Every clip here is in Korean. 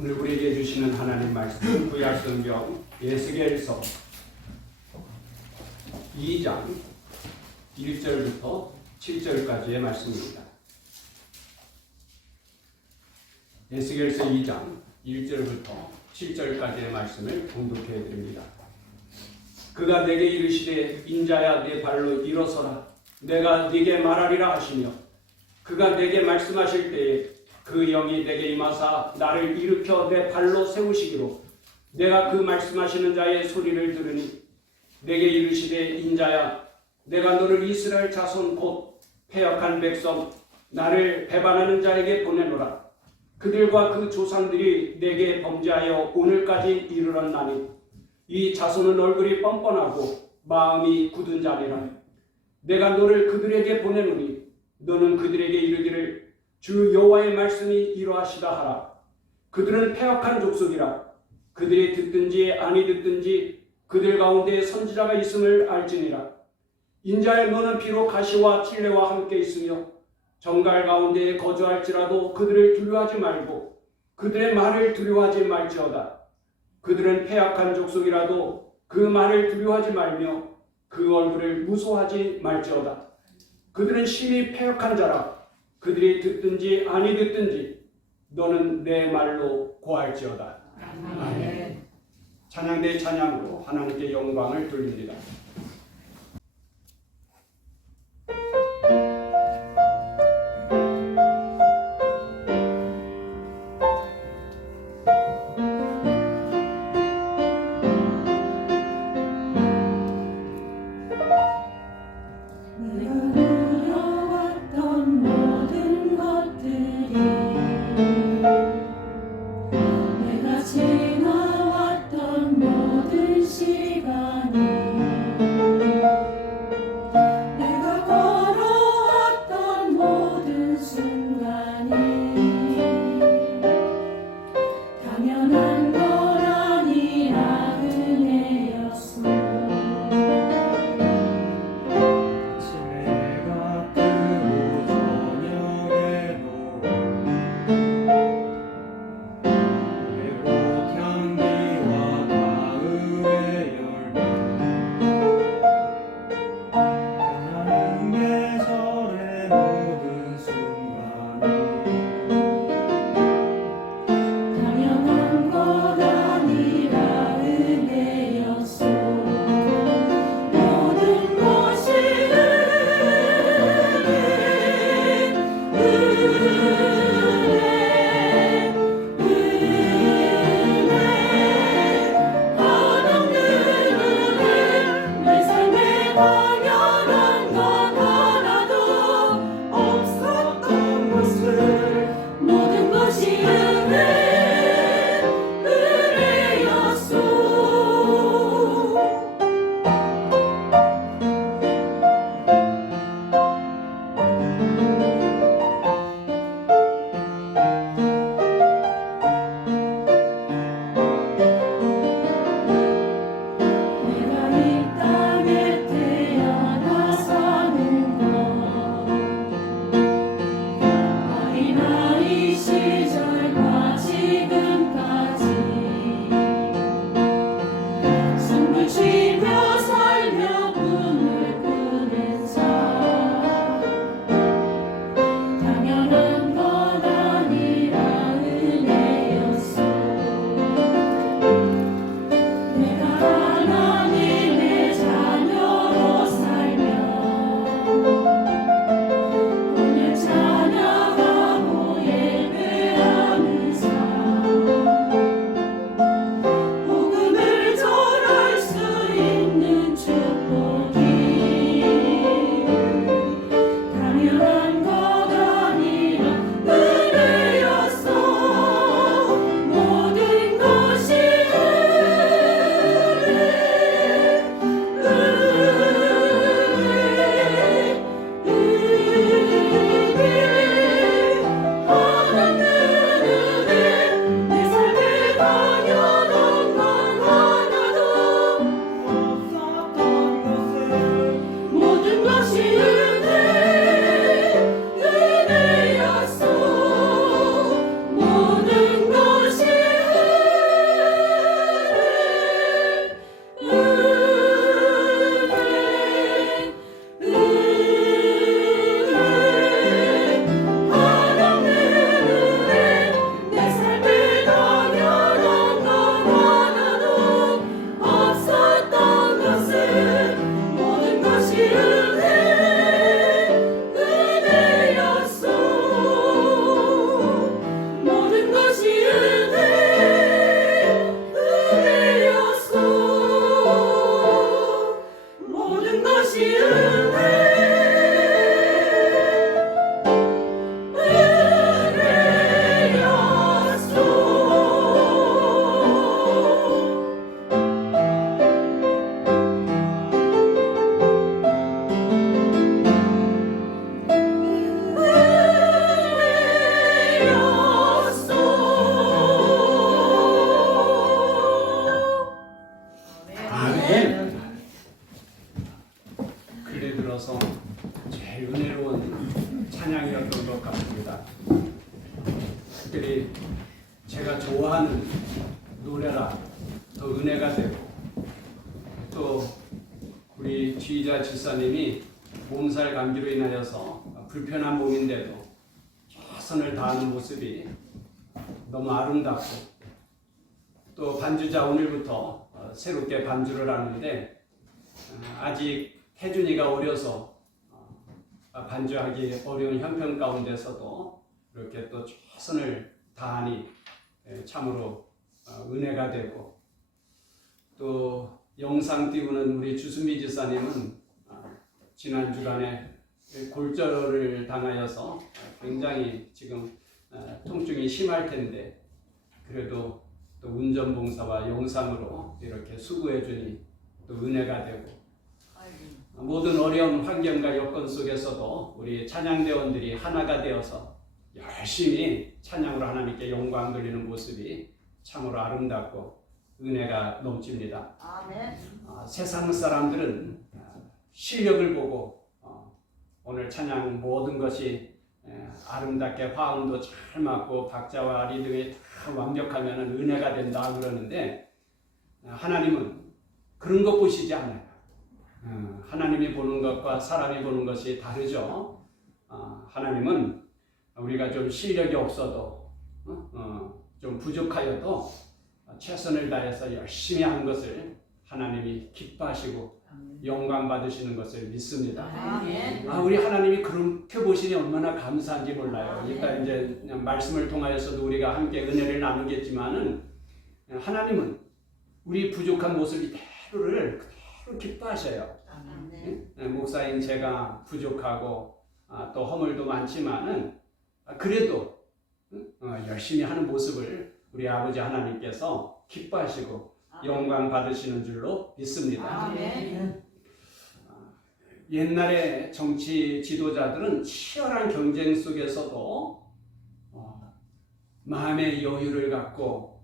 오늘 우리에게 주시는 하나님 말씀은 구약성경 에스겔서 2장 1절부터 7절까지의 말씀입니다. 에스겔서 2장 1절부터 7절까지의 말씀을 봉독해 드립니다. 그가 내게 이르시되 인자야 내 발로 일어서라 내가 네게 말하리라 하시며 그가 내게 말씀하실 때에 그 영이 내게 임하사 나를 일으켜 내 발로 세우시기로 내가 그 말씀하시는 자의 소리를 들으니 내게 이르시되 인자야 내가 너를 이스라엘 자손 곧 패역한 백성 나를 배반하는 자에게 보내노라. 그들과 그 조상들이 내게 범죄하여 오늘까지 이르렀나니 이 자손은 얼굴이 뻔뻔하고 마음이 굳은 자니라. 내가 너를 그들에게 보내노니 너는 그들에게 이르기를 주 여호와의 말씀이 이러하시다 하라. 그들은 패역한 족속이라. 그들이 듣든지 아니 듣든지 그들 가운데 선지자가 있음을 알지니라. 인자야 너는 비록 가시와 틸레와 함께 있으며 정갈 가운데 거주할지라도 그들을 두려워하지 말고 그들의 말을 두려워하지 말지어다. 그들은 패역한 족속이라도 그 말을 두려워하지 말며 그 얼굴을 무서워하지 말지어다. 그들은 심히 패역한 자라. 그들이 듣든지 아니 듣든지 너는 내 말로 고할지어다. 아멘. 찬양대 찬양으로 하나님께 영광을 돌립니다. 지나왔던 모든 시간이 제가 좋아하는 노래라 더 은혜가 되고, 또 우리 지휘자 집사님이 몸살 감기로 인하여서 불편한 몸인데도 최선을 다하는 모습이 너무 아름답고, 또 반주자 오늘부터 새롭게 반주를 하는데 아직 혜준이가 어려서 반주하기 어려운 형편 가운데서도 이렇게 또 최선을 다하니 참으로 은혜가 되고, 또 영상 띄우는 우리 주순미 지사님은 지난 주간에 골절을 당하여서 굉장히 지금 통증이 심할 텐데, 그래도 또 운전봉사와 영상으로 이렇게 수고해 주니 또 은혜가 되고, 모든 어려운 환경과 여건 속에서도 우리 찬양대원들이 하나가 되어서 열심히 찬양으로 하나님께 영광 돌리는 모습이 참으로 아름답고 은혜가 넘칩니다. 아멘. 세상 사람들은 실력을 보고 오늘 찬양 모든 것이 아름답게 화음도 잘 맞고 박자와 리듬이 다 완벽하면 은혜가 된다 그러는데, 하나님은 그런 것 보시지 않아요. 하나님이 보는 것과 사람이 보는 것이 다르죠. 하나님은 우리가 좀 실력이 없어도 좀 부족하여도 최선을 다해서 열심히 한 것을 하나님이 기뻐하시고 영광 받으시는 것을 믿습니다. 우리 하나님이 그렇게 보시니 얼마나 감사한지 몰라요. 그러니까 이제 말씀을 통하여서도 우리가 함께 은혜를 나누겠지만은, 하나님은 우리 부족한 모습 이대로를 그대로 기뻐하셔요. 목사인 제가 부족하고 또 허물도 많지만은 그래도 열심히 하는 모습을 우리 아버지 하나님께서 기뻐하시고 영광 받으시는 줄로 믿습니다. 옛날에 정치 지도자들은 치열한 경쟁 속에서도 마음의 여유를 갖고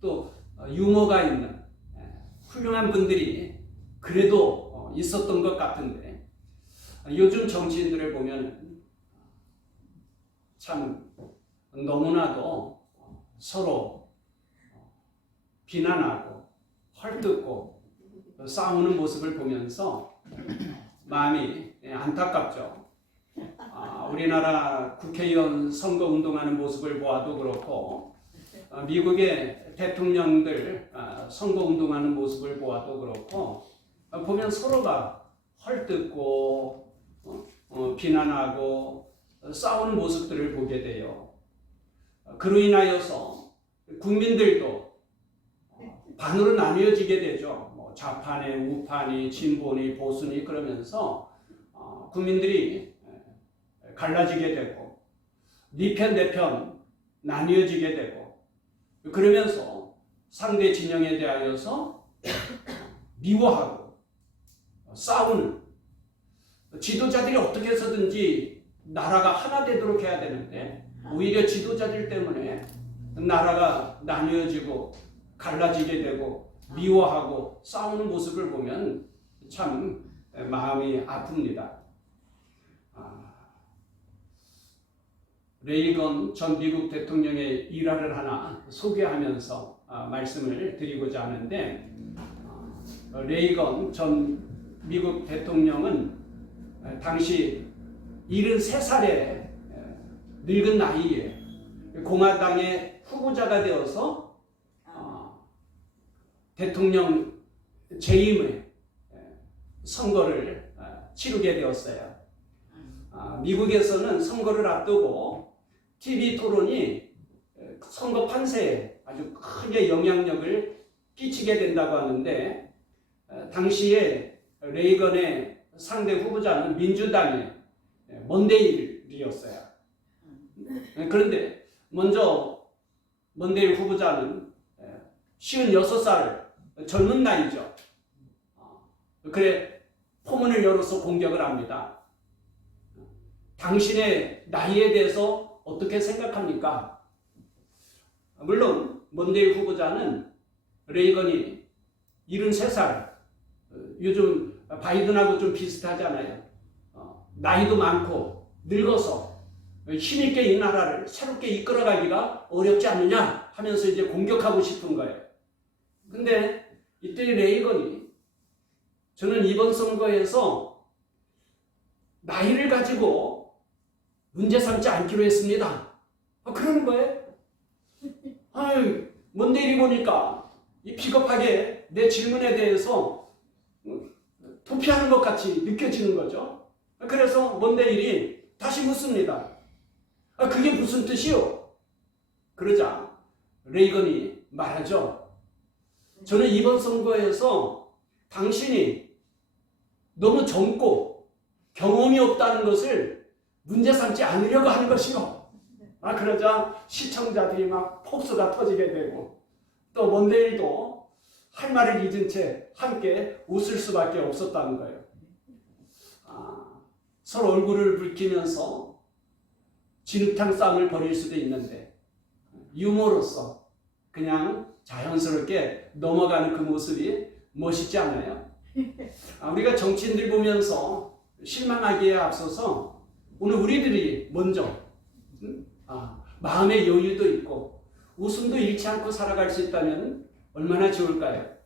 또 유머가 있는 훌륭한 분들이 그래도 있었던 것 같은데, 요즘 정치인들을 보면 참 너무나도 서로 비난하고 헐뜯고 싸우는 모습을 보면서 마음이 안타깝죠. 우리나라 국회의원 선거 운동하는 모습을 보아도 그렇고, 미국의 대통령들 선거 운동하는 모습을 보아도 그렇고, 보면 서로가 헐뜯고 비난하고 싸우는 모습들을 보게 돼요. 그로 인하여서 국민들도 반으로 나뉘어지게 되죠. 좌파니 우파니 진보니 보수니 그러면서 국민들이 갈라지게 되고 네 편 내 편 나뉘어지게 되고, 그러면서 상대 진영에 대하여서 미워하고 싸우는, 지도자들이 어떻게 해서든지 나라가 하나 되도록 해야 되는데 오히려 지도자들 때문에 나라가 나뉘어지고 갈라지게 되고 미워하고 싸우는 모습을 보면 참 마음이 아픕니다. 레이건 전 미국 대통령의 일화를 하나 소개하면서 말씀을 드리고자 하는데, 레이건 전 미국 대통령은 당시 73살의 늙은 나이에 공화당의 후보자가 되어서 대통령 재임의 선거를 치르게 되었어요. 미국에서는 선거를 앞두고 TV 토론이 선거 판세에 아주 크게 영향력을 끼치게 된다고 하는데, 당시에 레이건의 상대 후보자는 민주당의 먼데일이었어요. 그런데 먼저 먼데일 후보자는 56살 젊은 나이죠. 그래 포문을 열어서 공격을 합니다. 당신의 나이에 대해서 어떻게 생각합니까? 물론 먼데일 후보자는 레이건이 73살, 요즘 바이든하고 좀 비슷하잖아요. 나이도 많고 늙어서 힘있게 이 나라를 새롭게 이끌어가기가 어렵지 않느냐 하면서 이제 공격하고 싶은 거예요. 근데 이때 레이건이 저는 이번 선거에서 나이를 가지고 문제 삼지 않기로 했습니다. 그러는 거예요. 아유, 뭔데 이리 보니까 이 비겁하게 내 질문에 대해서 도피하는 것 같이 느껴지는 거죠. 그래서 뭔데 이리 다시 묻습니다. 그게 무슨 뜻이요? 그러자 레이건이 말하죠. 저는 이번 선거에서 당신이 너무 젊고 경험이 없다는 것을 문제 삼지 않으려고 하는 것이요. 그러자 시청자들이 막 폭소가 터지게 되고 또 먼데일도 할 말을 잊은 채 함께 웃을 수밖에 없었다는 거예요. 서로 얼굴을 붉히면서 진흙탕 싸움을 벌일 수도 있는데 유머로서 그냥 자연스럽게 넘어가는 그 모습이 멋있지 않아요? 우리가 정치인들 보면서 실망하기에 앞서서 오늘 우리들이 먼저 마음의 여유도 있고 웃음도 잃지 않고 살아갈 수 있다면 얼마나 좋을까요?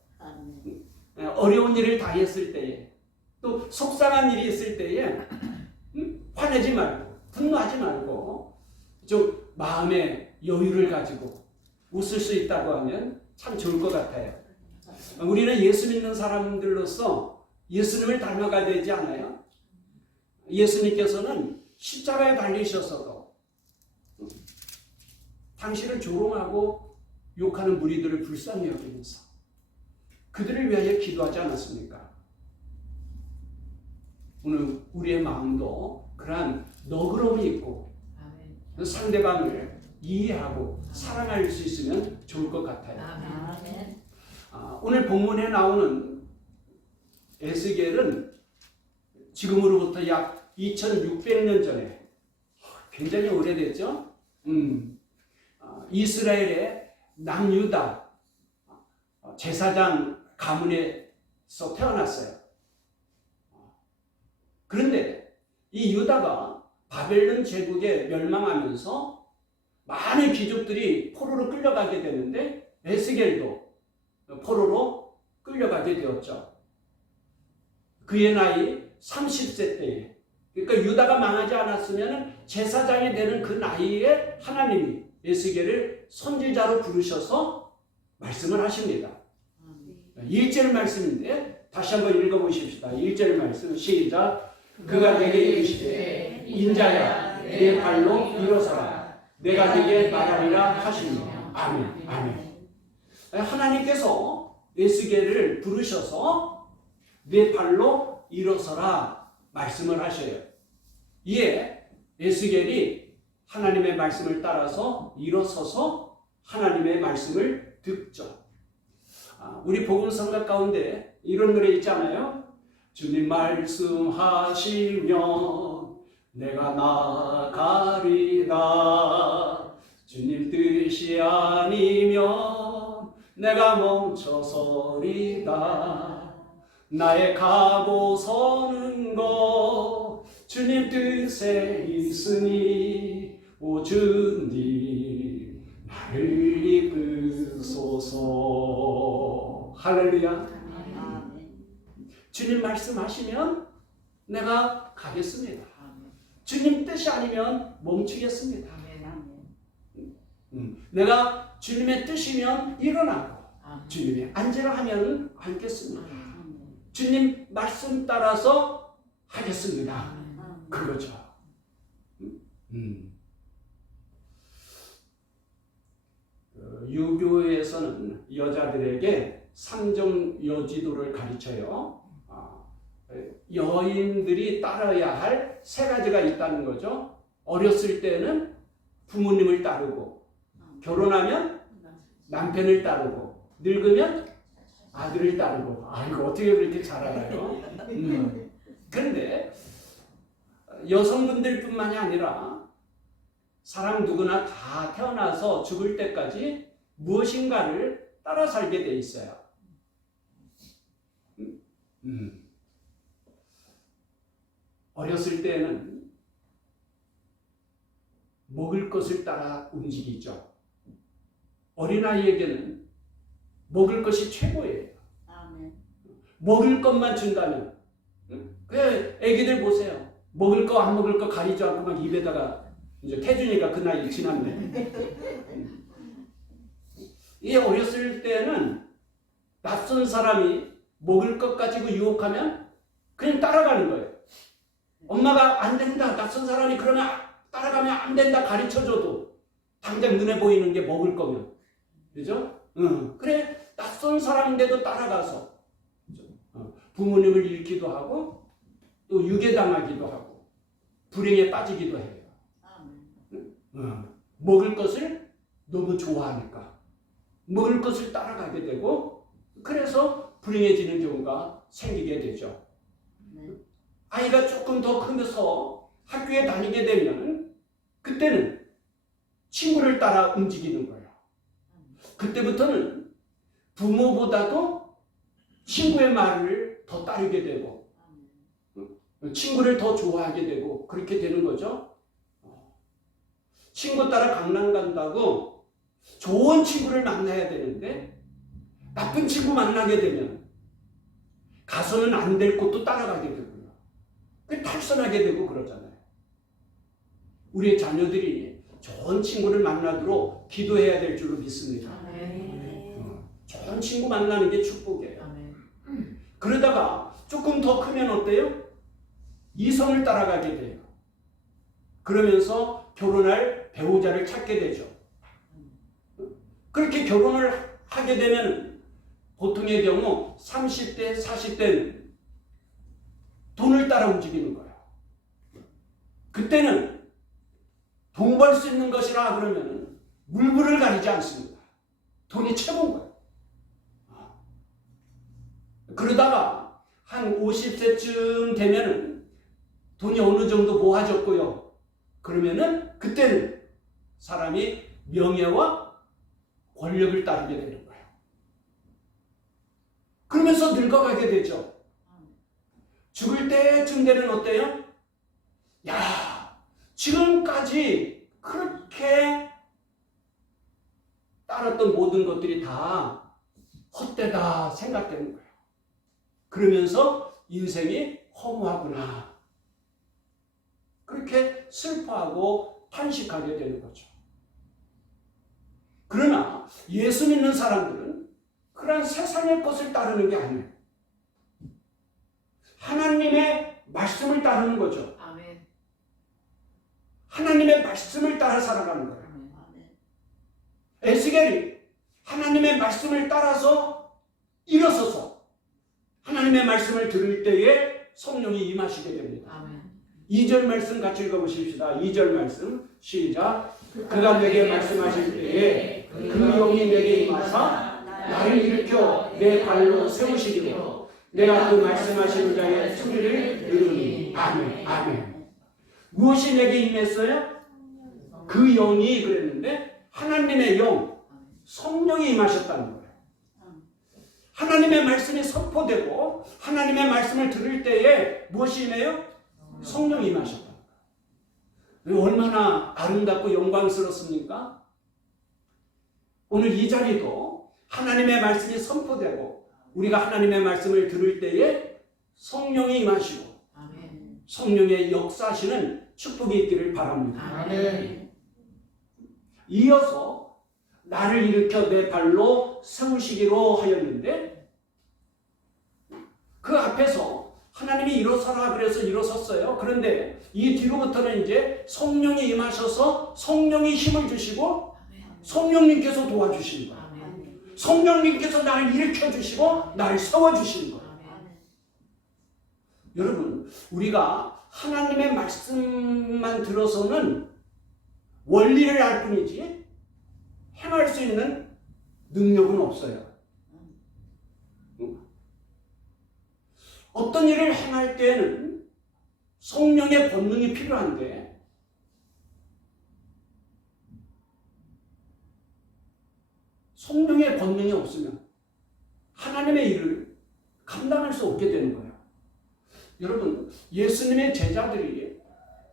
어려운 일을 당했을 때에 또 속상한 일이 있을 때에 화내지 말고 분노하지 말고 좀 마음의 여유를 가지고 웃을 수 있다고 하면 참 좋을 것 같아요. 우리는 예수 믿는 사람들로서 예수님을 닮아가야 되지 않아요? 예수님께서는 십자가에 달리셔서도 당신을 조롱하고 욕하는 무리들을 불쌍히 여기면서 그들을 위하여 기도하지 않았습니까? 오늘 우리의 마음도 그러한 너그러움이 있고 상대방을 이해하고 사랑할 수 있으면 좋을 것 같아요. 오늘 본문에 나오는 에스겔은 지금으로부터 약 2600년 전에 굉장히 오래됐죠. 이스라엘의 남유다 제사장 가문에서 태어났어요. 그런데 이 유다가 바벨론 제국에 멸망하면서 많은 귀족들이 포로로 끌려가게 되는데 에스겔도 포로로 끌려가게 되었죠. 그의 나이 30세 때에, 그러니까 유다가 망하지 않았으면 제사장이 되는 그 나이에 하나님이 에스겔을 선지자로 부르셔서 말씀을 하십니다. 1절 말씀인데 다시 한번 읽어보십시다. 1절 말씀 시작. 그가 내게 이르시되 인자야 내 발로 일어서라 내가 네게 말하리라 하시니 아멘. 아멘. 하나님께서 에스겔을 부르셔서 내 발로 일어서라 말씀을 하셔요. 이에 에스겔이 하나님의 말씀을 따라서 일어서서 하나님의 말씀을 듣죠. 우리 복음성가 가운데 이런 노래 있잖아요. 주님 말씀하시면 내가 나가리라. 주님 뜻이 아니면 내가 멈춰서리다. 나의 가고 서는 것 주님 뜻에 있으니 오 주님 나를 이끄소서. 할렐루야. 주님 말씀하시면 내가 가겠습니다. 주님 뜻이 아니면 멈추겠습니다. 내가 주님의 뜻이면 일어나고 주님의 안지를 하면 앉겠습니다. 주님 말씀 따라서 하겠습니다. 그거죠. 유교에서는 여자들에게 삼종 여지도를 가르쳐요. 여인들이 따라야 할 세 가지가 있다는 거죠. 어렸을 때는 부모님을 따르고, 결혼하면 남편을 따르고, 늙으면 아들을 따르고. 이거 어떻게 그렇게 잘 알아요? 그런데 여성분들 뿐만이 아니라 사람 누구나 다 태어나서 죽을 때까지 무엇인가를 따라 살게 돼 있어요. 어렸을 때는 먹을 것을 따라 움직이죠. 어린아이에게는 먹을 것이 최고예요. 아멘. 먹을 것만 준다면. 그 애기들 보세요. 먹을 거 안 먹을 거 가리지 않고 막 입에다가 이제 태준이가 그 나이 지났네. 이 어렸을 때는 낯선 사람이 먹을 것 가지고 유혹하면 그냥 따라가는 거예요. 엄마가 안 된다, 낯선 사람이 그러면 따라가면 안 된다 가르쳐줘도 당장 눈에 보이는 게 먹을 거면, 그죠? 그래, 낯선 사람인데도 따라가서 부모님을 잃기도 하고 또 유괴당하기도 하고 불행에 빠지기도 해요. 먹을 것을 너무 좋아하니까 먹을 것을 따라가게 되고 그래서 불행해지는 경우가 생기게 되죠. 아이가 조금 더 크면서 학교에 다니게 되면 그때는 친구를 따라 움직이는 거예요. 그때부터는 부모보다도 친구의 말을 더 따르게 되고 친구를 더 좋아하게 되고 그렇게 되는 거죠. 친구 따라 강남 간다고 좋은 친구를 만나야 되는데 나쁜 친구 만나게 되면 가서는 안 될 곳도 따라가게 되고요. 탈선하게 되고 그러잖아요. 우리의 자녀들이 좋은 친구를 만나도록 기도해야 될 줄로 믿습니다. 좋은 친구 만나는 게 축복이에요. 그러다가 조금 더 크면 어때요? 이성을 따라가게 돼요. 그러면서 결혼할 배우자를 찾게 되죠. 그렇게 결혼을 하게 되면 보통의 경우 30대, 40대는 돈을 따라 움직이는 거예요. 그때는 돈 벌 수 있는 것이라 그러면 물불을 가리지 않습니다. 돈이 최고인 거예요. 그러다가 한 50세쯤 되면은 돈이 어느 정도 모아졌고요. 그러면은 그때는 사람이 명예와 권력을 따르게 되는 거예요. 그러면서 늙어가게 되죠. 죽을 때쯤 되면 어때요? 야, 지금까지 그렇게 따랐던 모든 것들이 다 헛되다 생각되는 거예요. 그러면서 인생이 허무하구나. 그렇게 슬퍼하고 탄식하게 되는 거죠. 그러나 예수 믿는 사람들은 그런 세상의 것을 따르는 게 아니에요. 하나님의 말씀을 따르는 거죠. 아멘. 하나님의 말씀을 따라 살아가는 거예요. 에스겔이 하나님의 말씀을 따라서 일어서서 하나님의 말씀을 들을 때에 성령이 임하시게 됩니다. 아멘. 2절 말씀 같이 읽어보십시다. 2절 말씀 시작. 그가 내게 말씀하실 때에 그 영이 내게 임하사 나를 일으켜 내 발로 세우시기로 내가 그 말씀하시는 자의 소리를 들으니. 아멘. 아멘. 무엇이 내게 임했어요? 그 영이 그랬는데 하나님의 영, 성령이 임하셨다는 거예요. 하나님의 말씀이 선포되고 하나님의 말씀을 들을 때에 무엇이 임해요? 성령이 임하셨다. 얼마나 아름답고 영광스럽습니까? 오늘 이 자리도 하나님의 말씀이 선포되고 우리가 하나님의 말씀을 들을 때에 성령이 임하시고 아멘. 성령의 역사하시는 축복이 있기를 바랍니다. 아멘. 이어서 나를 일으켜 내 발로 세우시기로 하였는데 그 앞에서 하나님이 일어서라 그래서 일어섰어요. 그런데 이 뒤로부터는 이제 성령이 임하셔서 성령이 힘을 주시고 성령님께서 도와주시는 거예요. 성령님께서 나를 일으켜 주시고 나를 세워 주시는 거예요. 여러분, 우리가 하나님의 말씀만 들어서는 원리를 알 뿐이지 행할 수 있는 능력은 없어요. 어떤 일을 행할 때는 성령의 권능이 필요한데 성령의 권능이 없으면 하나님의 일을 감당할 수 없게 되는 거예요. 여러분, 예수님의 제자들이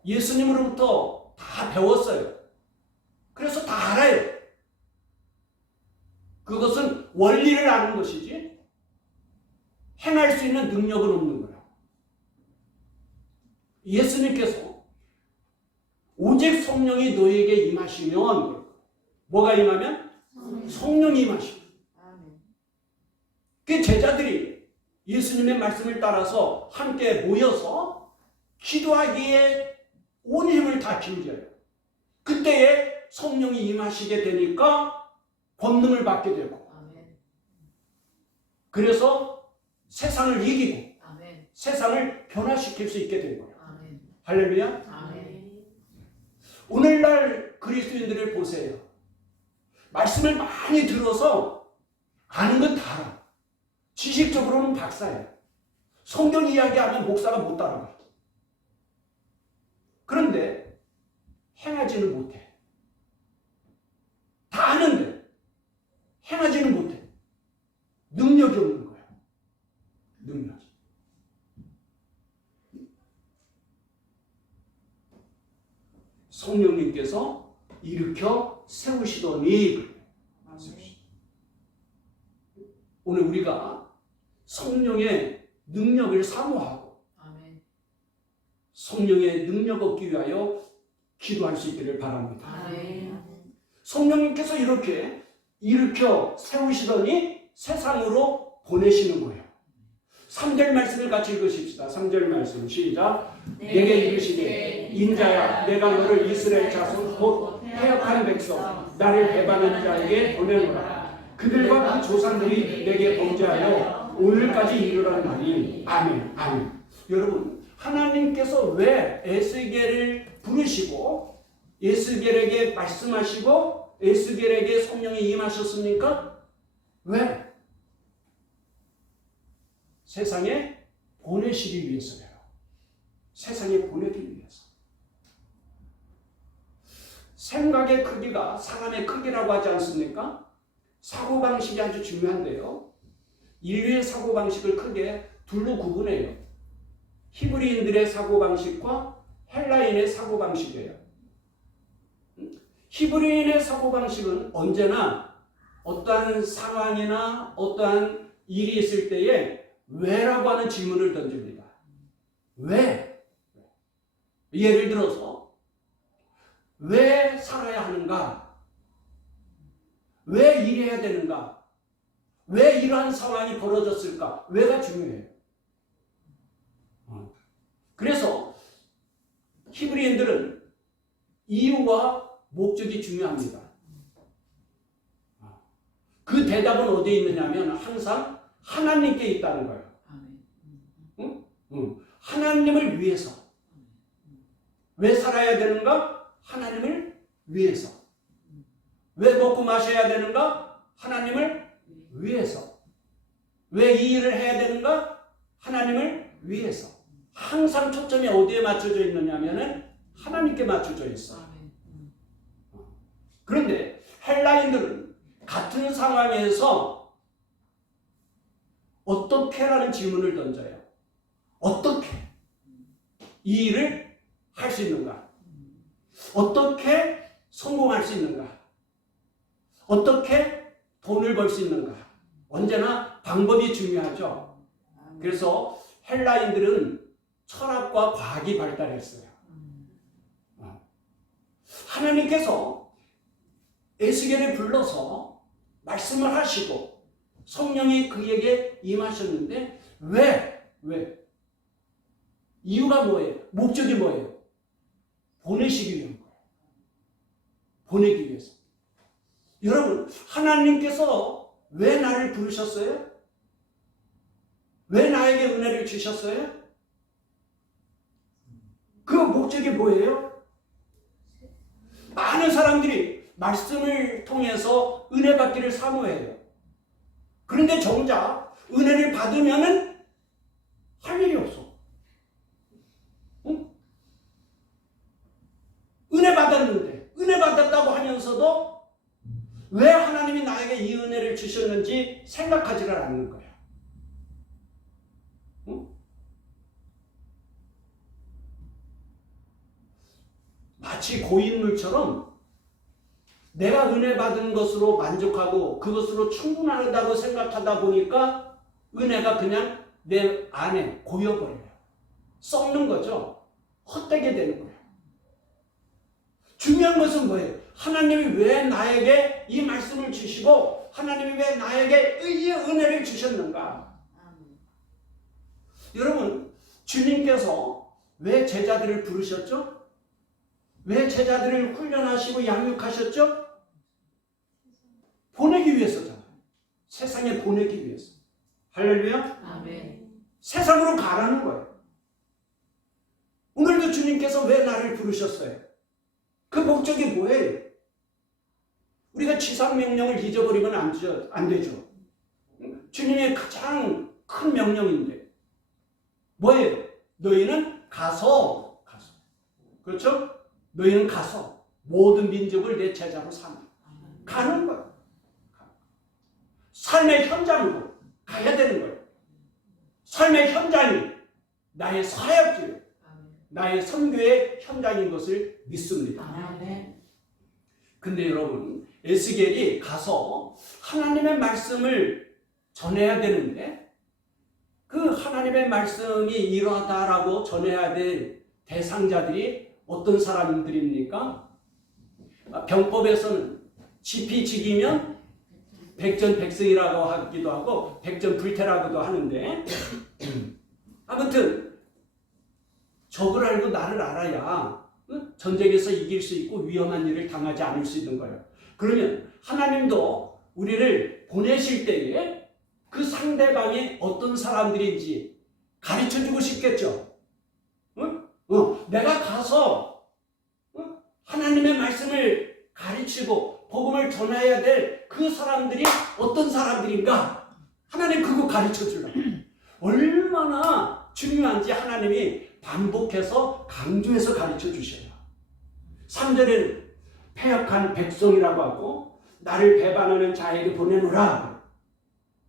예수님으로부터 다 배웠어요. 그래서 다 알아요. 그것은 원리를 아는 것이지 행할 수 있는 능력은 없는 거야. 예수님께서 오직 성령이 너에게 임하시면 뭐가 임하면? 성령이 임하시면. 아멘. 그 제자들이 예수님의 말씀을 따라서 함께 모여서 기도하기에 온 힘을 다 기울여요. 그때에 성령이 임하시게 되니까 권능을 받게 되고 아멘. 그래서 세상을 이기고 아멘. 세상을 변화시킬 수 있게 된 거예요. 아멘. 할렐루야. 아멘. 오늘날 그리스도인들을 보세요. 말씀을 많이 들어서 아는 건 다 알아. 지식적으로는 박사예요. 성경 이야기하면 목사가 못 따라가. 그런데 행하지는 못해. 다 아는데 행하지는 못해. 능력이 없는 거야. 능력이. 성령님께서 일으켜 세우시더니 오늘 우리가 성령의 능력을 사모하고 아멘. 성령의 능력 얻기 위하여 기도할 수 있기를 바랍니다. 아멘. 성령님께서 이렇게 일으켜 세우시더니 세상으로 보내시는 거예요. 3절 말씀을 같이 읽으십시다. 3절 말씀 시작. 내게 이르시되 인자야 내가 너를 이스라엘 자손 곧 패역한 백성 나를 배반한 자에게 보내노라. 그들과 그 조상들이 내게 범죄하여 오늘까지 이르렀나니. 아멘. 아멘. 여러분 하나님께서 왜 에스겔을 부르시고 에스겔에게 말씀하시고 에스겔에게 성령이 임하셨습니까? 왜? 세상에 보내시기 위해서요. 세상에 보내기 위해서. 생각의 크기가 사람의 크기라고 하지 않습니까? 사고방식이 아주 중요한데요. 인류의 사고방식을 크게 둘로 구분해요. 히브리인들의 사고방식과 헬라인의 사고방식이에요. 히브리인의 사고방식은 언제나 어떠한 상황이나 어떠한 일이 있을 때에 왜라고 하는 질문을 던집니다. 왜? 예를 들어서 왜 살아야 하는가? 왜 일해야 되는가? 왜 이러한 상황이 벌어졌을까? 왜가 중요해요. 그래서 히브리인들은 이유와 목적이 중요합니다. 그 대답은 어디에 있느냐면 항상 하나님께 있다는 거예요. 하나님을 위해서. 왜 살아야 되는가? 하나님을 위해서. 왜 먹고 마셔야 되는가? 하나님을 위해서. 왜 이 일을 해야 되는가? 하나님을 위해서. 항상 초점이 어디에 맞춰져 있느냐면은 하나님께 맞춰져 있어. 그런데 헬라인들은 같은 상황에서 어떻게라는 질문을 던져요. 어떻게 이 일을 할 수 있는가? 어떻게 성공할 수 있는가? 어떻게 돈을 벌 수 있는가? 언제나 방법이 중요하죠. 그래서 헬라인들은 철학과 과학이 발달했어요. 하나님께서 에스겔을 불러서 말씀을 하시고 성령이 그에게 임하셨는데 왜? 이유가 뭐예요? 목적이 뭐예요? 보내시기 위한 거예요. 보내기 위해서. 여러분, 하나님께서 왜 나를 부르셨어요? 왜 나에게 은혜를 주셨어요? 그 목적이 뭐예요? 많은 사람들이 말씀을 통해서 은혜 받기를 사모해요. 그런데 정작 은혜를 받으면은 할 일이 없어. 응? 은혜 받았는데, 은혜 받았다고 하면서도 왜 하나님이 나에게 이 은혜를 주셨는지 생각하지를 않는 거야. 응? 마치 고인물처럼 내가 은혜 받은 것으로 만족하고 그것으로 충분하다고 생각하다 보니까 은혜가 그냥 내 안에 고여버려요. 썩는 거죠. 헛되게 되는 거예요. 중요한 것은 뭐예요? 하나님이 왜 나에게 이 말씀을 주시고 하나님이 왜 나에게 의의 은혜를 주셨는가? 여러분, 주님께서 왜 제자들을 부르셨죠? 왜 제자들을 훈련하시고 양육하셨죠? 보내기 위해서잖아요. 세상에 보내기 위해서. 할렐루야? 아멘. 세상으로 가라는 거예요. 오늘도 주님께서 왜 나를 부르셨어요? 그 목적이 뭐예요? 우리가 지상명령을 잊어버리면 안 되죠. 주님의 가장 큰 명령인데 뭐예요? 너희는 가서 그렇죠? 너희는 가서 모든 민족을 내 제자로 삼아. 가는 거예요. 삶의 현장으로 가야 되는 거예요. 삶의 현장이 나의 사역지, 나의 선교의 현장인 것을 믿습니다. 아멘. 근데 여러분, 에스겔이 가서 하나님의 말씀을 전해야 되는데 그 하나님의 말씀이 이러하다라고 전해야 될 대상자들이 어떤 사람들입니까? 병법에서는 지피지기면 백전백승이라고 하기도 하고 백전불태라고도 하는데 아무튼 적을 알고 나를 알아야 전쟁에서 이길 수 있고 위험한 일을 당하지 않을 수 있는 거예요. 그러면 하나님도 우리를 보내실 때에 그 상대방이 어떤 사람들인지 가르쳐주고 싶겠죠. 내가 가서 하나님의 말씀을 가르치고 복음을 전해야 될 그 사람들이 어떤 사람들인가? 하나님 그거 가르쳐주려고. 얼마나 중요한지 하나님이 반복해서 강조해서 가르쳐 주셔요. 3절에는 패역한 백성이라고 하고 나를 배반하는 자에게 보내노라.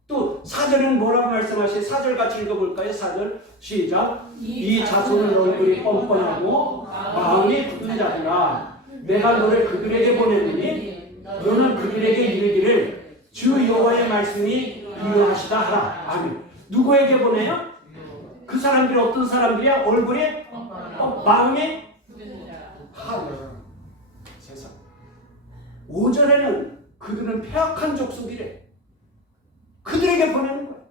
또 4절은 뭐라고 말씀하시요? 4절 같이 읽어볼까요? 4절 시작. 이 자손은 얼굴이 뻔뻔하고 마음이 굳은 자들아 내가 너를 그들에게 보내느니 너는 그들에게 이르기를 주 여호와의 말씀이 유효하시다 하라. 아멘. 누구에게 보내요? 그 사람들이 어떤 사람들이야? 얼굴이 마음이 세상. 5절에는 그들은 패악한 족속이래. 그들에게 보내는 거예요.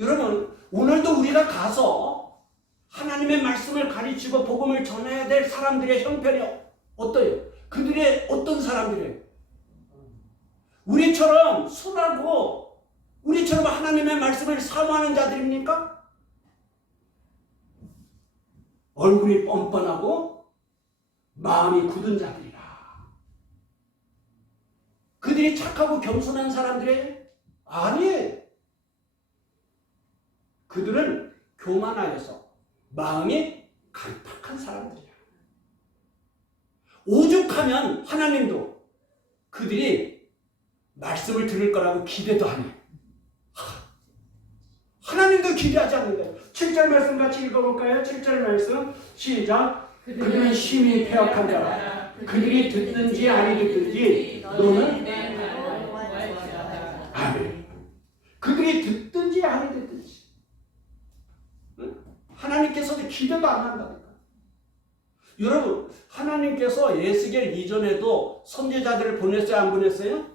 여러분, 오늘도 우리가 가서 하나님의 말씀을 가르치고 복음을 전해야 될 사람들의 형편이 어떠해요? 그들의 어떤 사람들이에요? 우리처럼 순하고 우리처럼 하나님의 말씀을 사모하는 자들입니까? 얼굴이 뻔뻔하고 마음이 굳은 자들이라. 그들이 착하고 겸손한 사람들이에요? 아니에요. 그들은 교만하여서 마음이 강팍한 사람들이야. 오죽하면 하나님도 그들이 말씀을 들을 거라고 기대도 안 해요. 하나님도 기대하지 않는데 7절 말씀 같이 읽어볼까요? 7절 말씀 시작. 그들은 심히 패역한 자라. 그들이 듣든지 아니 듣든지 너는 아멘. 그들이 듣든지 아니 듣든지 하나님께서도 기대도 안 한다니까. 여러분, 하나님께서 에스겔 이전에도 선지자들을 보냈어요? 안 보냈어요?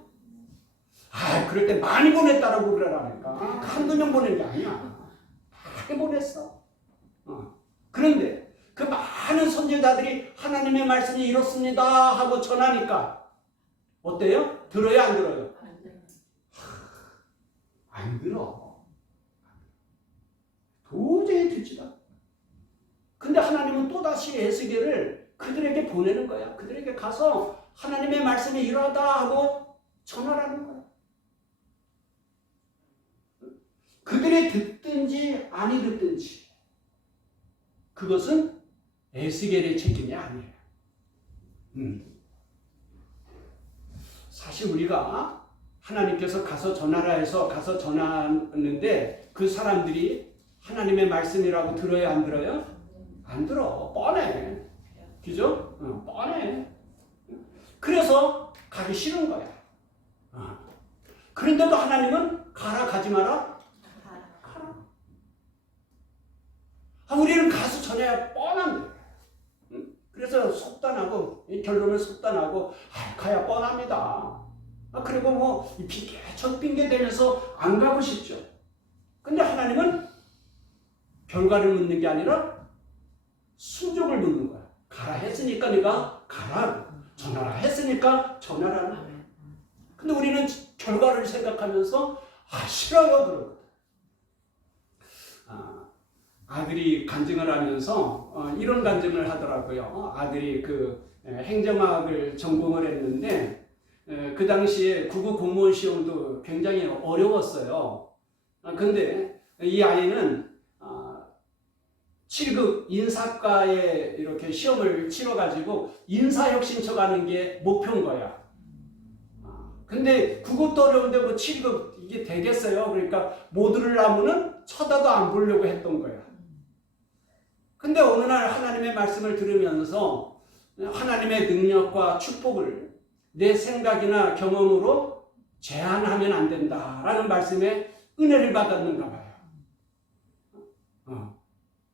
그럴 때 많이 보냈다라고 그러라니까. 한두 명 보낸 게 아니야. 많이 보냈어. 그런데 그 많은 선지자들이 하나님의 말씀이 이렇습니다 하고 전하니까 어때요? 들어요? 안 들어요? 안 들어. 도저히 듣지도 않아. 근데 하나님은 또다시 에스겔을 그들에게 보내는 거야. 그들에게 가서 하나님의 말씀이 이러하다 하고 전하라는 거야. 그들이 듣든지 아니 듣든지 그것은 에스겔의 책임이 아니에요. 사실 우리가 하나님께서 가서 전하라 해서 가서 전하는데 그 사람들이 하나님의 말씀이라고 들어요? 안 들어요? 안 들어. 뻔해. 그죠? 뻔해. 그래서 가기 싫은 거야. 그런데도 하나님은 가라, 가지 마라. 가라. 우리는 가서 전해야 뻔한 거야. 그래서 속단하고, 결론을 속단하고, 가야 뻔합니다. 그리고 뭐 빙계 대면서 안 가고 싶죠. 근데 하나님은 결과를 묻는 게 아니라 순종을 묻는 거야. 가라 했으니까 네가 가라. 전하라 했으니까 전하라는 거야. 근데 우리는 결과를 생각하면서 싫어요 그러거든. 아들이 간증을 하면서 이런 간증을 하더라고요. 아들이 그 행정학을 전공을 했는데 그 당시에 국어 공무원 시험도 굉장히 어려웠어요. 근데 이 아이는 7급 인사과에 이렇게 시험을 치러가지고 인사혁신처 가는 게 목표인 거야. 근데 그것도 어려운데 뭐 7급 이게 되겠어요? 그러니까 못 들으려면은 쳐다도 안 보려고 했던 거야. 근데 어느 날 하나님의 말씀을 들으면서 하나님의 능력과 축복을 내 생각이나 경험으로 제한하면 안 된다라는 말씀에 은혜를 받았는가 봐요.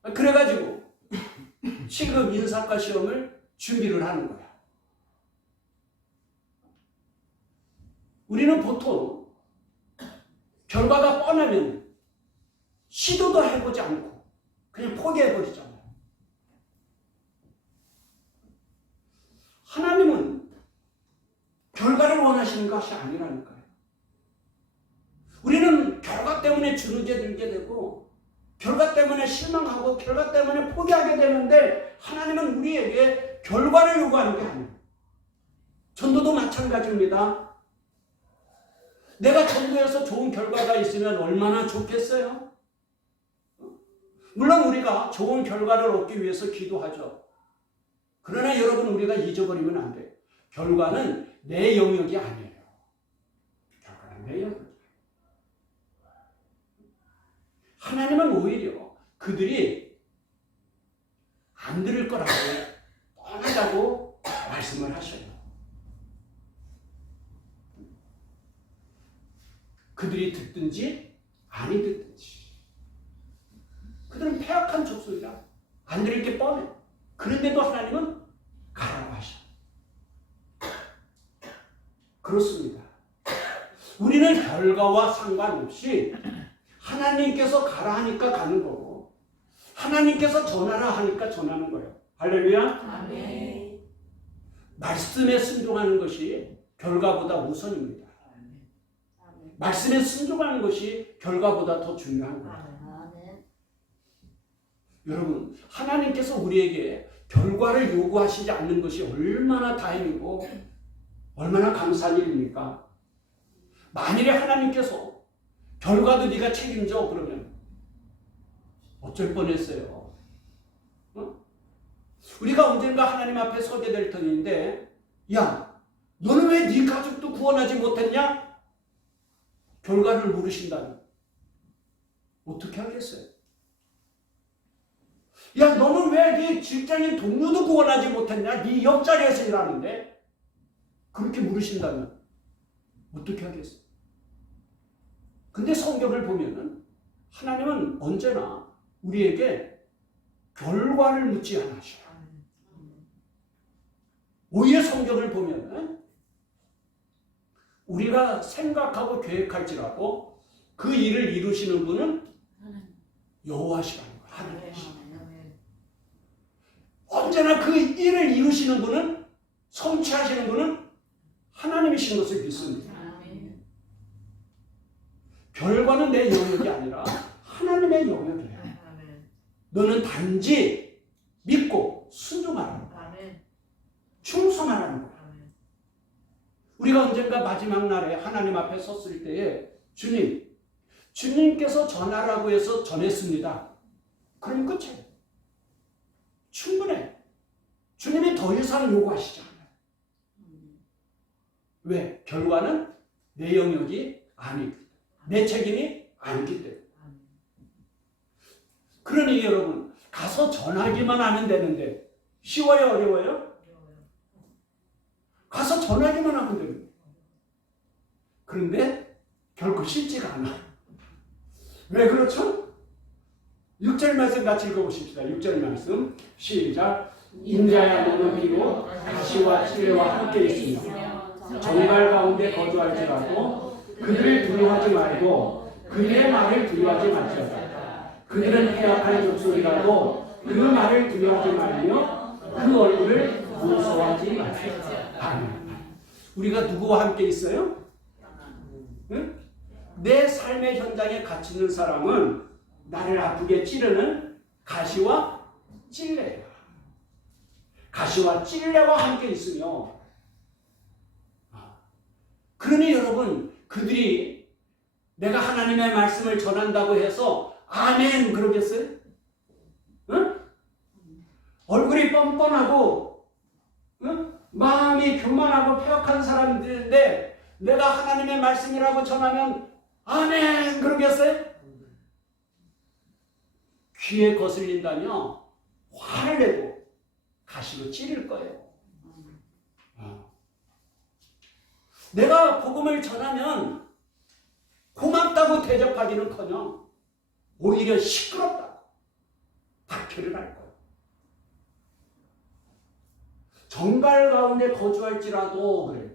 그래가지고 7급 인사과 시험을 준비를 하는 거야. 우리는 보통 결과가 뻔하면 시도도 해보지 않고 그냥 포기해버리잖아요. 하나님은 결과를 원하시는 것이 아니라니까요. 우리는 결과 때문에 주눅에 들게 되고 결과 때문에 실망하고 결과 때문에 포기하게 되는데 하나님은 우리에게 결과를 요구하는 게 아니에요. 전도도 마찬가지입니다. 내가 전도해서 좋은 결과가 있으면 얼마나 좋겠어요? 물론 우리가 좋은 결과를 얻기 위해서 기도하죠. 그러나 여러분 우리가 잊어버리면 안 돼요. 결과는 내 영역이 아니에요. 결과는 내 영역이에요. 하나님은 오히려 그들이 안 들을 거라고 뻔하다고 말씀을 하셔요. 그들이 듣든지 아니 듣든지 그들은 패악한 족속이라 안 들을 게 뻔해. 그런데도 하나님은 가라고 하셔. 그렇습니다. 우리는 결과와 상관없이 하나님께서 가라 하니까 가는 거고 하나님께서 전하라 하니까 전하는 거예요. 할렐루야. 아멘. 말씀에 순종하는 것이 결과보다 우선입니다. 말씀에 순종하는 것이 결과보다 더 중요한 거예요. 아멘. 여러분, 하나님께서 우리에게 결과를 요구하시지 않는 것이 얼마나 다행이고 얼마나 감사한 일입니까? 만일에 하나님께서 결과도 네가 책임져 그러면 어쩔 뻔했어요. 우리가 언젠가 하나님 앞에 서게 될 터인데 야, 너는 왜 네 가족도 구원하지 못했냐? 결과를 물으신다면 어떻게 하겠어요? 야, 너는 왜 네 직장인 동료도 구원하지 못했냐? 네 옆자리에서 일하는데 그렇게 물으신다면 어떻게 하겠어요? 근데 성경을 보면은 하나님은 언제나 우리에게 결과를 묻지 않으셔요. 오히려 성경을 보면은 우리가 생각하고 계획할지라도 그 일을 이루시는 분은 여호와시라는 거예요. 하나님이시. 언제나 그 일을 이루시는 분은 성취하시는 분은 하나님이신 것을 믿습니다. 결과는 내 영역이 아니라 하나님의 영역이에요. 너는 단지 믿고 순종하라는 거야. 충성하라는 거야. 우리가 언젠가 마지막 날에 하나님 앞에 섰을 때에 주님께서 전하라고 해서 전했습니다. 그럼 끝이에요. 충분해. 주님이 더 이상 요구하시지 않아요. 왜? 결과는 내 영역이 아니기 때문에. 내 책임이 아니기 때문에. 그러니 여러분 가서 전하기만 하면 되는데 쉬워요? 어려워요? 가서 전하기만 하면 됩니다. 그런데 결코 쉽지가 않아. 왜 그렇죠? 6절 말씀 같이 읽어보십시다. 6절 말씀 시작. 인자야 너는 비록 가시와 찔레와 함께 있으며 정갈 가운데 거주할지라도 그들을 두려워하지 말고 그들의 말을 두려워하지 말지어다. 그들은 폐악한 족속이라도 그 말을 두려워하지 말며 그 얼굴을 무서워하지 말지어다. 아멘. 우리가 누구와 함께 있어요? 응? 내 삶의 현장에 갇혀 있는 사람은 나를 아프게 찌르는 가시와 찔레야. 가시와 찔레와 함께 있으며, 그러니 여러분, 그들이 내가 하나님의 말씀을 전한다고 해서 아멘 그러겠어요? 응? 얼굴이 뻔뻔하고, 응? 마음이 교만하고 폐역한 사람들인데 내가 하나님의 말씀이라고 전하면 아멘 그러겠어요? 귀에 거슬린다며 화를 내고 가시로 찌를 거예요. 내가 복음을 전하면 고맙다고 대접하기는커녕 오히려 시끄럽다고 박해를 할 거예요. 정갈 가운데 거주할지라도 그래요.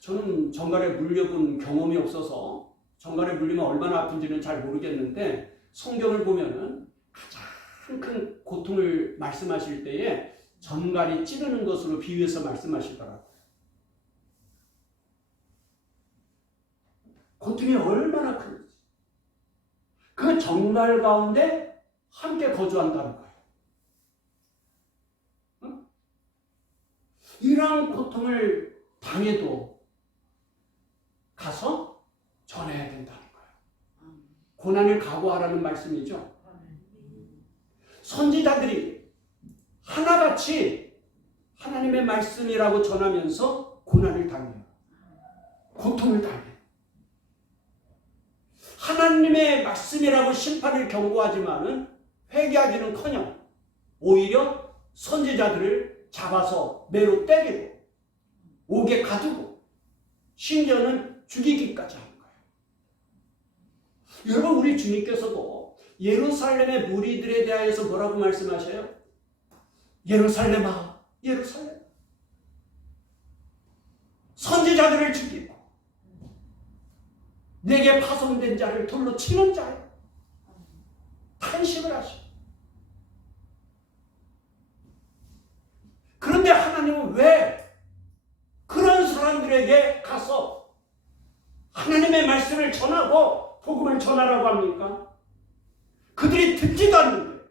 저는 정갈에 물려본 경험이 없어서 정갈에 물리면 얼마나 아픈지는 잘 모르겠는데 성경을 보면은 가장 큰 고통을 말씀하실 때에 정갈이 찌르는 것으로 비유해서 말씀하시더라고요. 고통이 얼마나 큰지. 그 정갈 가운데 함께 거주한다는 거예요. 응? 이러한 고통을 당해도 가서 전해야 된다는 거예요. 고난을 각오하라는 말씀이죠. 선지자들이 하나같이 하나님의 말씀이라고 전하면서 고난을 당해요. 고통을 당해요. 하나님의 말씀이라고 심판을 경고하지만은 회개하기는커녕 오히려 선지자들을 잡아서 매로 때리고 옥에 가두고 심지어는 죽이기까지 하는 거예요. 여러분, 우리 주님께서도 예루살렘의 무리들에 대하여서 뭐라고 말씀하셔요? 예루살렘아, 예루살렘, 선지자들을 죽이고 내게 파송된 자를 돌로 치는 자요, 탄식을 하시고. 그런데 하나님은 왜 그런 사람들에게 가서 하나님의 말씀을 전하고 복음을 전하라고 합니까? 그들이 듣지도 않는데,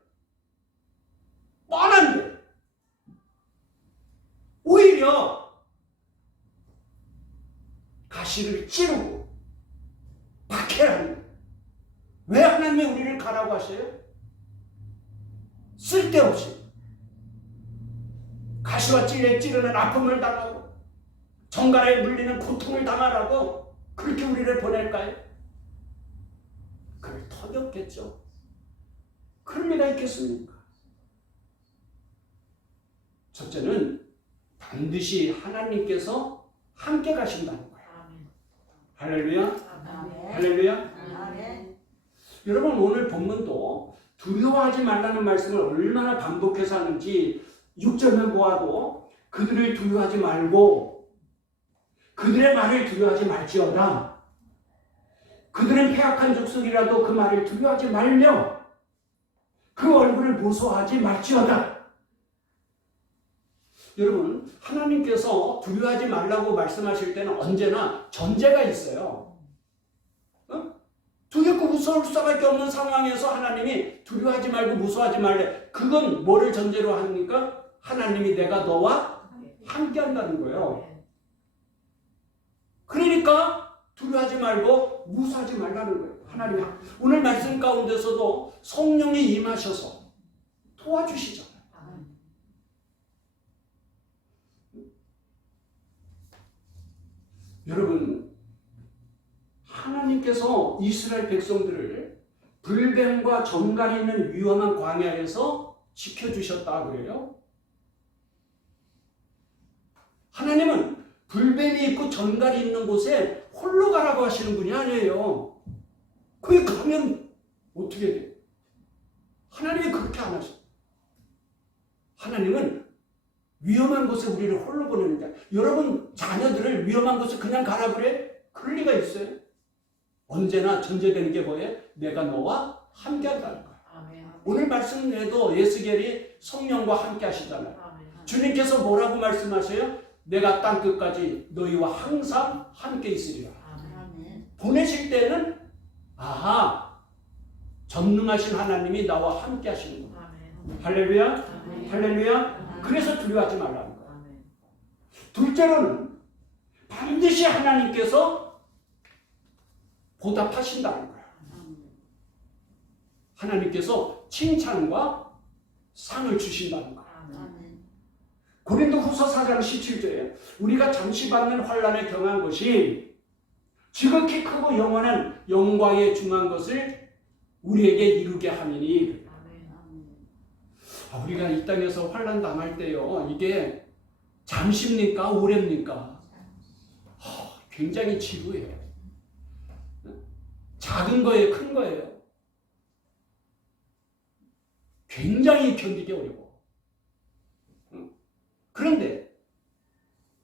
뻔한데 오히려 가시를 찌르고 박해하는 거예요. 왜 하나님이 우리를 가라고 하셔요? 쓸데없이 가시와 찔레 찌르는 아픔을 당하고 정갈에 물리는 고통을 당하라고 그렇게 우리를 보낼까요? 그럴 턱이 없겠죠. 그럴 리가 있겠습니까? 첫째는 반드시 하나님께서 함께 가신다는 거예요. 할렐루야. 할렐루야. 아멘. 여러분, 오늘 본문도 두려워하지 말라는 말씀을 얼마나 반복해서 하는지 6절만 보아도 그들을 두려워하지 말고 그들의 말을 두려워하지 말지어다. 그들은 폐악한 족속이라도 그 말을 두려워하지 말며 그 얼굴을 무서워하지 말지어다. 여러분, 하나님께서 두려워하지 말라고 말씀하실 때는 언제나 전제가 있어요. 두렵고 무서울 수밖에 없는 상황에서 하나님이 두려워하지 말고 무서워하지 말래. 그건 뭐를 전제로 합니까? 하나님이 내가 너와 함께 한다는 거예요. 그러니까 두려워하지 말고 무서워하지 말라는 거예요. 하나님이 오늘 말씀 가운데서도 성령이 임하셔서 도와주시잖아요. 여러분, 하나님께서 이스라엘 백성들을 불뱀과 정갈이 있는 위험한 광야에서 지켜주셨다 그래요. 하나님은 불뱀이 있고 전갈이 있는 곳에 홀로 가라고 하시는 분이 아니에요. 거기 가면 어떻게 돼? 하나님이 그렇게 안 하셔. 하나님은 위험한 곳에 우리를 홀로 보내는데, 여러분 자녀들을 위험한 곳에 그냥 가라 그래? 그럴 리가 있어요? 언제나 전제되는 게 뭐예요? 내가 너와 함께 한다는 거예요. 오늘 말씀에도 예수겔이 성령과 함께 하시잖아요. 주님께서 뭐라고 말씀하세요? 내가 땅끝까지 너희와 항상 함께 있으리라. 보내실 때는 전능하신 하나님이 나와 함께 하시는 거예요. 할렐루야. 할렐루야. 그래서 두려워하지 말라는 거예요. 둘째로는 반드시 하나님께서 보답하신다는 거예요. 하나님께서 칭찬과 상을 주신다는 거예요. 고린도후서 4장 17절에 우리가 잠시 받는 환난에 경한 것이 지극히 크고 영원한 영광에 중한 것을 우리에게 이루게 함이니. 우리가 이 땅에서 환난 당할 때요, 이게 잠시입니까? 오래입니까? 굉장히 지루해요. 작은 거예요? 큰 거예요? 굉장히 견디기 어려워. 그런데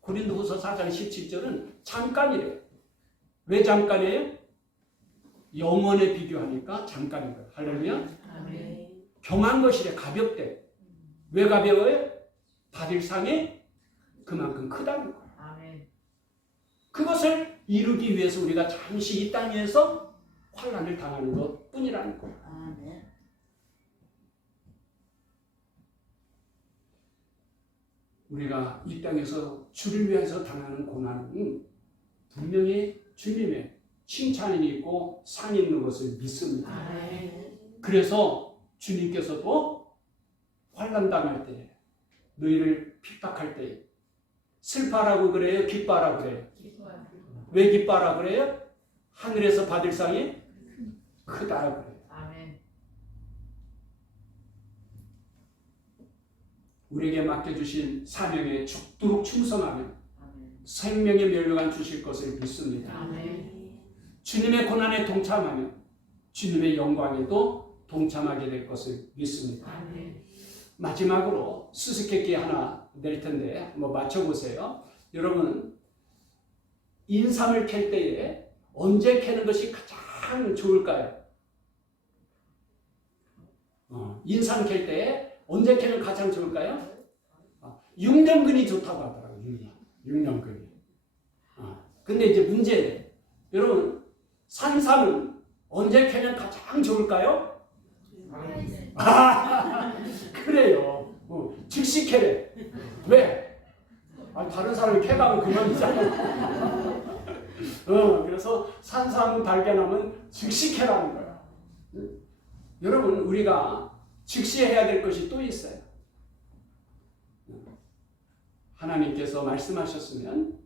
고린도후서 4장 17절은 잠깐이래요. 왜 잠깐이에요? 영원에 비교하니까 잠깐인 거예요. 할렐루야. 경한 것이래. 가볍대. 왜 가벼워요? 받을 상이 그만큼 크다는 거예요. 그것을 이루기 위해서 우리가 잠시 이 땅에서 환난을 당하는 것 뿐이라는 거예요. 우리가 이 땅에서 주를 위해서 당하는 고난은 분명히 주님의 칭찬이 있고 상이 있는 것을 믿습니다. 그래서 주님께서도 환난 당할 때, 너희를 핍박할 때 슬퍼하라고 그래요? 기뻐하라고 그래요? 왜 기뻐하라고 그래요? 하늘에서 받을 상이 크다라고 그래요. 우리에게 맡겨주신 사명에 죽도록 충성하며 생명의 멸류관 주실 것을 믿습니다. 주님의 고난에 동참하며 주님의 영광에도 동참하게 될 것을 믿습니다. 마지막으로 수수께끼 하나 낼 텐데 한번 맞춰보세요. 여러분, 인삼을 캘 때에 언제 캐는 것이 가장 좋을까요? 인삼 캘 때에 언제 캐는 가장 좋을까요? 6년근이 좋다고 하더라고요. 6년근이. 근데 이제 문제예요. 여러분, 산삼은 언제 캐면 가장 좋을까요? 그래요. 즉시 캐래. 왜? 다른 사람이 캐가고 그만이잖아. 그래서 산삼 발견하면 즉시 캐라는 거야. 여러분, 우리가 즉시 해야 될 것이 또 있어요. 하나님께서 말씀하셨으면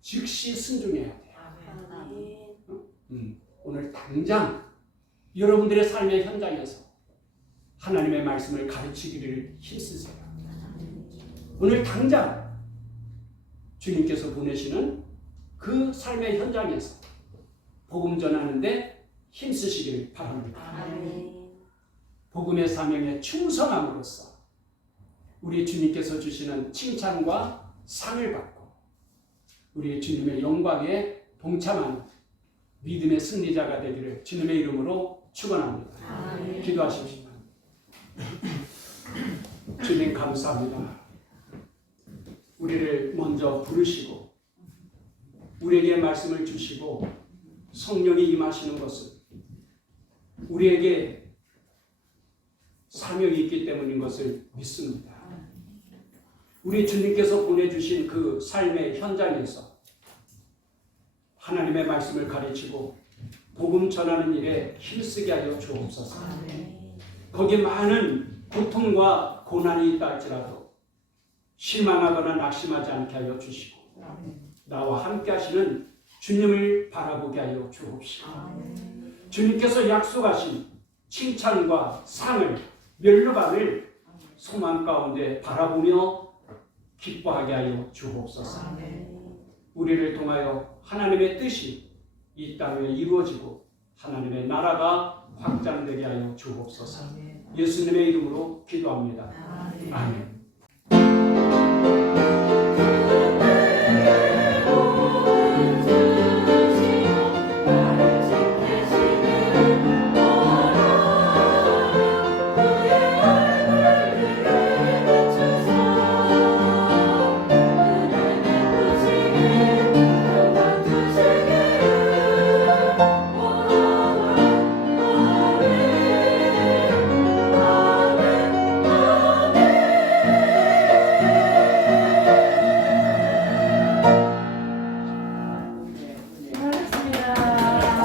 즉시 순종해야 돼요. 오늘 당장 여러분들의 삶의 현장에서 하나님의 말씀을 가르치기를 힘쓰세요. 오늘 당장 주님께서 보내시는 그 삶의 현장에서 복음 전하는데 힘쓰시기를 바랍니다. 복음의 사명에 충성함으로써 우리 주님께서 주시는 칭찬과 상을 받고 우리 주님의 영광에 동참하는 믿음의 승리자가 되기를 주님의 이름으로 축원합니다. 기도하십시오. 주님 감사합니다. 우리를 먼저 부르시고 우리에게 말씀을 주시고 성령이 임하시는 것은 우리에게 사명이 있기 때문인 것을 믿습니다. 우리 주님께서 보내주신 그 삶의 현장에서 하나님의 말씀을 가르치고 복음 전하는 일에 힘쓰게 하여 주옵소서. 거기에 많은 고통과 고난이 있다 할지라도 실망하거나 낙심하지 않게 하여 주시고 나와 함께 하시는 주님을 바라보게 하여 주옵시고 주님께서 약속하신 칭찬과 상을 멸류관을 소망 가운데 바라보며 기뻐하게 하여 주옵소서. 아멘. 우리를 통하여 하나님의 뜻이 이 땅에 이루어지고 하나님의 나라가 확장되게 하여 주옵소서. 예수님의 이름으로 기도합니다. 아멘. 아멘.